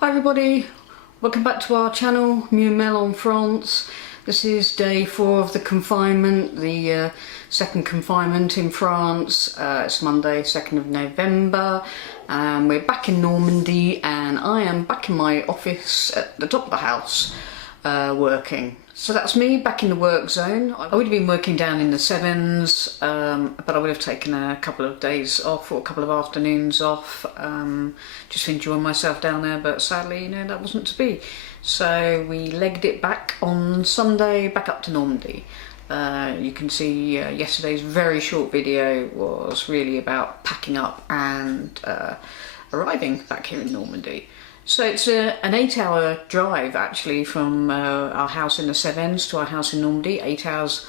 Hi everybody, welcome back to our channel, Miu Mel on France. This is day 4 of the confinement, the second confinement in France. It's Monday, 2nd of November, and we're back in Normandy, and I am back in my office at the top of the house working. So that's me back in the work zone. I would have been working down in the Sevens, but I would have taken a couple of days off or a couple of afternoons off just to enjoy myself down there, but sadly, you know, that wasn't to be. So we legged it back on Sunday, back up to Normandy. You can see yesterday's very short video was really about packing up and arriving back here in Normandy. So it's an 8-hour drive actually from our house in the Cevennes to our house in Normandy, 8 hours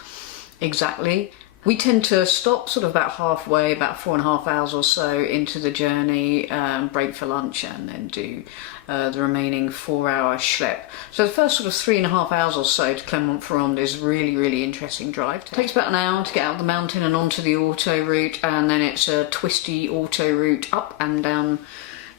exactly. We tend to stop sort of about halfway, about 4.5 hours or so into the journey, break for lunch, and then do the remaining 4-hour schlep. So the first sort of 3.5 hours or so to Clermont-Ferrand is really interesting drive. It takes about an hour to get out of the mountain and onto the autoroute, and then it's a twisty autoroute up and down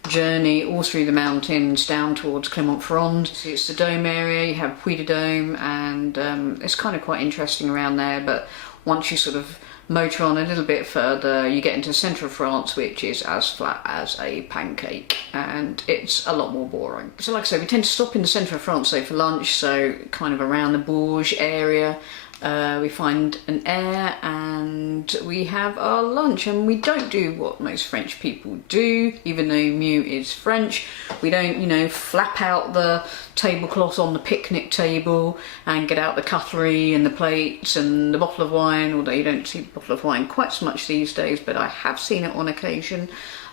journey all through the mountains down towards Clermont-Ferrand. It's the Dome area, you have Puy de Dôme, and it's kind of quite interesting around there, but once you sort of motor on a little bit further, you get into the centre of France, which is as flat as a pancake, and it's a lot more boring. So like I say, we tend to stop in the centre of France though for lunch, so kind of around the Bourges area. We find an air and we have our lunch, and we don't do what most French people do, even though Miu is French. We don't, you know, flap out the tablecloth on the picnic table and get out the cutlery and the plates and the bottle of wine, although you don't see the bottle of wine quite so much these days, but I have seen it on occasion,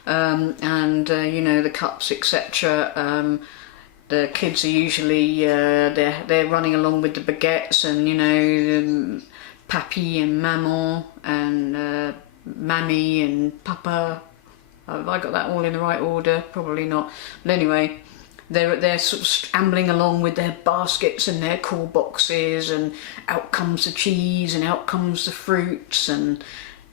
and you know, the cups, etc. The kids are usually they're running along with the baguettes, and you know, papi and maman and mammy and papa. Have I got that all in the right order? Probably not. But anyway, they're sort of scrambling along with their baskets and their cool boxes, and out comes the cheese and out comes the fruits, and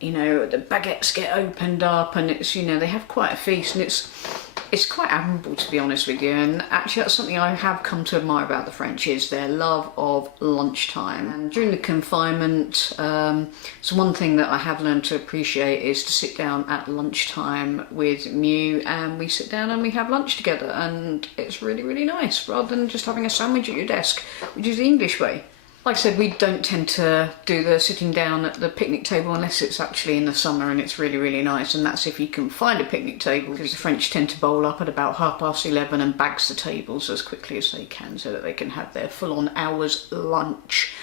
you know, the baguettes get opened up, and it's, you know, they have quite a feast, and it's quite admirable, to be honest with you. And actually that's something I have come to admire about the French, is their love of lunchtime. And during the confinement, so one thing that I have learned to appreciate is to sit down at lunchtime with Miu, and we sit down and we have lunch together, and it's really nice, rather than just having a sandwich at your desk, which is the English way. Like I said, we don't tend to do the sitting down at the picnic table unless it's actually in the summer and it's really nice, and that's if you can find a picnic table, because the French tend to bowl up at about 11:30 and bags the tables as quickly as they can so that they can have their full-on hour's lunch.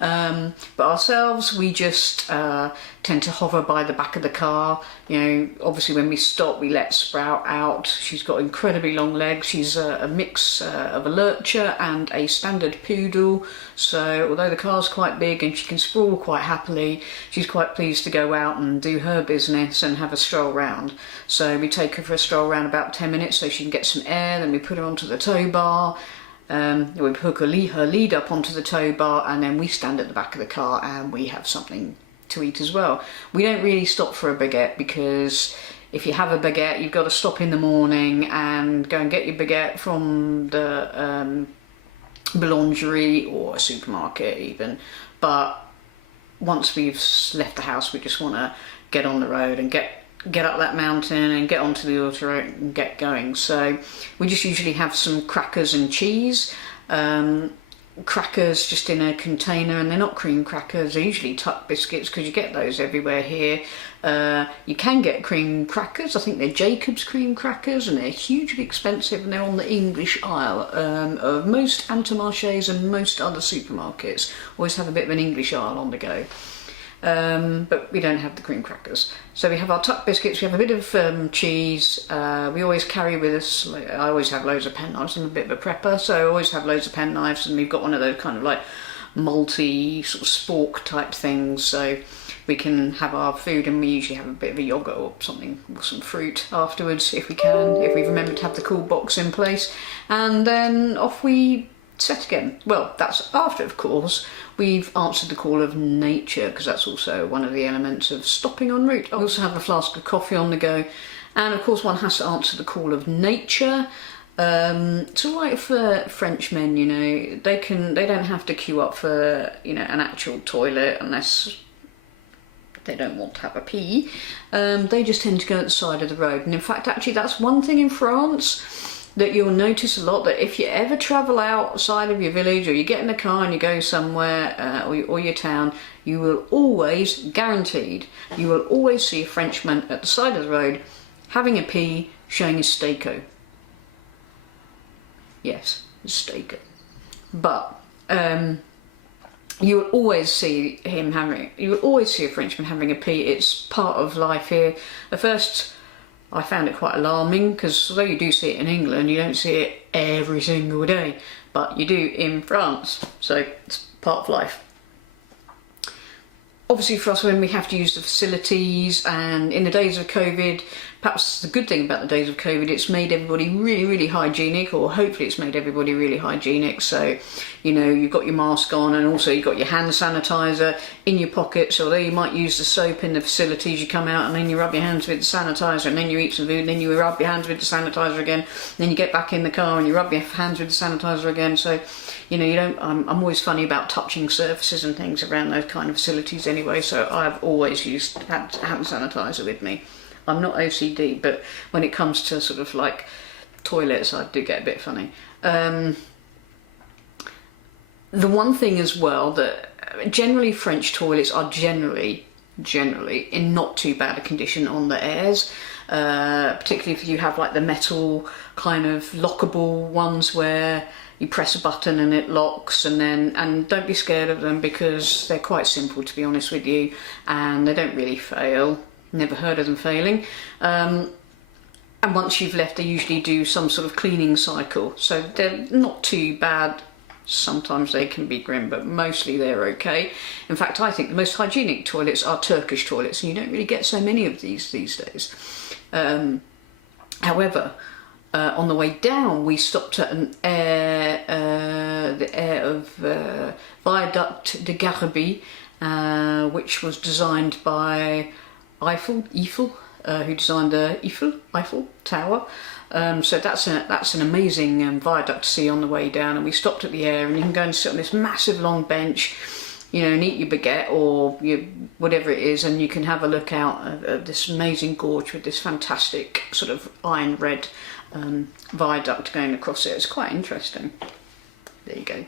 But ourselves, we just tend to hover by the back of the car. You know, obviously when we stop, we let Sprout out. She's got incredibly long legs. She's a mix of a lurcher and a standard poodle. So although the car's quite big and she can sprawl quite happily, she's quite pleased to go out and do her business and have a stroll round. So we take her for a stroll around about 10 minutes so she can get some air. Then we put her onto the tow bar. We hook her lead up onto the tow bar, and then we stand at the back of the car and we have something to eat as well. We don't really stop for a baguette, because if you have a baguette, you've got to stop in the morning and go and get your baguette from the boulangerie or a supermarket even. But once we've left the house, we just want to get on the road and get up that mountain and get onto the autoroute and get going. So we just usually have some crackers and cheese. Crackers just in a container, and they're not cream crackers, they're usually tuck biscuits, because you get those everywhere here. You can get cream crackers, I think they're Jacob's cream crackers, and they're hugely expensive, and they're on the English aisle of most Intermarchés and most other supermarkets. Always have a bit of an English aisle on the go. But we don't have the cream crackers. So we have our tuck biscuits, we have a bit of cheese, we always carry with us, I always have loads of pen knives, I'm a bit of a prepper, so I always have loads of pen knives, and we've got one of those kind of like multi sort of spork type things, so we can have our food, and we usually have a bit of a yoghurt or something, or some fruit afterwards if we can, if we remember to have the cool box in place, and then off we set again. Well, that's after, of course, we've answered the call of nature, because that's also one of the elements of stopping en route. I also have a flask of coffee on the go, and of course one has to answer the call of nature. It's all right for Frenchmen, you know. They don't have to queue up for, you know, an actual toilet unless they don't want to have a pee. They just tend to go at the side of the road. And in fact, actually, that's one thing in France that you'll notice a lot, that if you ever travel outside of your village, or you get in a car and you go somewhere, or your town, you will always, guaranteed, you will always see a Frenchman at the side of the road having a pee, showing his stako. Yes, stako. But you will always see you will always see a Frenchman having a pee. It's part of life here. At first, I found it quite alarming, because although you do see it in England, you don't see it every single day, but you do in France, so it's part of life. Obviously for us, when we have to use the facilities, and in the days of COVID, perhaps the good thing about the days of COVID, it's made everybody really, really hygienic, or hopefully it's made everybody really hygienic. So, you know, you've got your mask on, and also you've got your hand sanitizer in your pockets, although you might use the soap in the facilities. You come out and then you rub your hands with the sanitizer, and then you eat some food, and then you rub your hands with the sanitizer again, and then you get back in the car and you rub your hands with the sanitizer again. So, you know, you don't. I'm always funny about touching surfaces and things around those kind of facilities anyway, so I've always used hand sanitizer with me. I'm not OCD, but when it comes to sort of like toilets, I do get a bit funny. The one thing as well, that generally French toilets are generally in not too bad a condition on the airs, particularly if you have like the metal kind of lockable ones where you press a button and it locks, and don't be scared of them, because they're quite simple, to be honest with you, and they don't really fail. Never heard of them failing. And once you've left, they usually do some sort of cleaning cycle, so they're not too bad. Sometimes they can be grim, but mostly they're okay. In fact, I think the most hygienic toilets are Turkish toilets, and you don't really get so many of these days. However, on the way down, we stopped at the air of Viaduct de Garabie, which was designed by Eiffel, who designed the Eiffel Tower. So that's an amazing viaduct to see on the way down. And we stopped at the air, and you can go and sit on this massive long bench, you know, and eat your baguette or whatever it is, and you can have a look out at this amazing gorge with this fantastic sort of iron red viaduct going across it. It's quite interesting. There you go.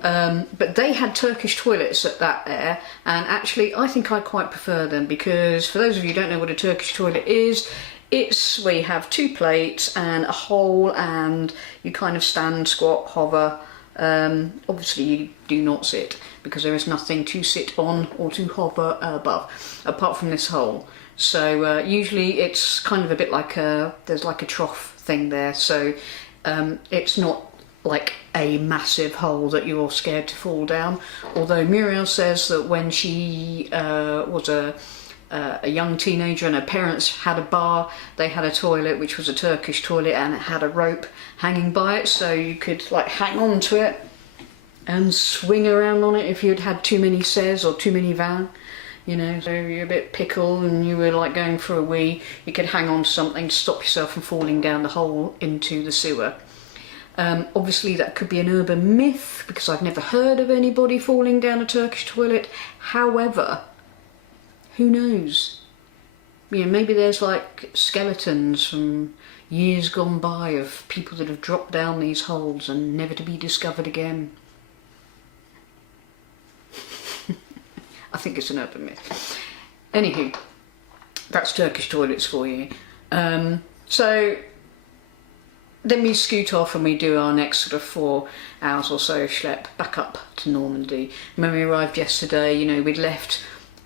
But they had Turkish toilets at that air, and actually I think I quite prefer them, because for those of you who don't know what a Turkish toilet is, it's where you have two plates and a hole, and you kind of stand, squat, hover. Obviously you do not sit, because there is nothing to sit on or to hover above apart from this hole. So usually it's kind of a bit like there's like a trough thing there, so it's not like a massive hole that you're scared to fall down. Although Muriel says that when she was a young teenager and her parents had a bar, they had a toilet which was a Turkish toilet, and it had a rope hanging by it, so you could like hang on to it and swing around on it if you'd had too many says or too many vins. You know, so you're a bit pickled and you were like going for a wee, you could hang on to something to stop yourself from falling down the hole into the sewer. Obviously that could be an urban myth, because I've never heard of anybody falling down a Turkish toilet. However, who knows? You know, maybe there's like skeletons from years gone by of people that have dropped down these holes and never to be discovered again. I think it's an urban myth. Anywho, that's Turkish toilets for you. So then we scoot off and we do our next sort of 4 hours or so schlep back up to Normandy. When we arrived yesterday, you know, we'd left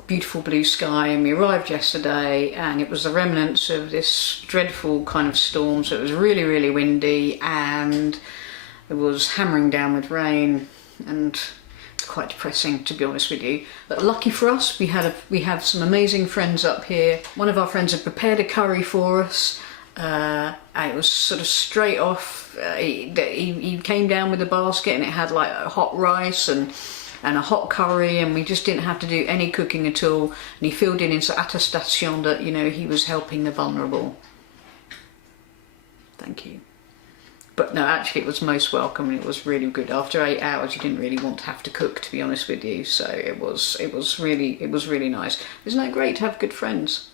beautiful blue sky, and we arrived yesterday and it was the remnants of this dreadful kind of storm, so it was really, really windy, and it was hammering down with rain, and quite depressing, to be honest with you. But lucky for us, we have some amazing friends up here. One of our friends had prepared a curry for us. It was sort of straight off. He came down with a basket, and it had like hot rice and a hot curry, and we just didn't have to do any cooking at all. And he filled in his attestation that, you know, he was helping the vulnerable. Thank you. But no, actually it was most welcome and it was really good. After 8 hours you didn't really want to have to cook, to be honest with you, so it was really nice. Isn't that great to have good friends?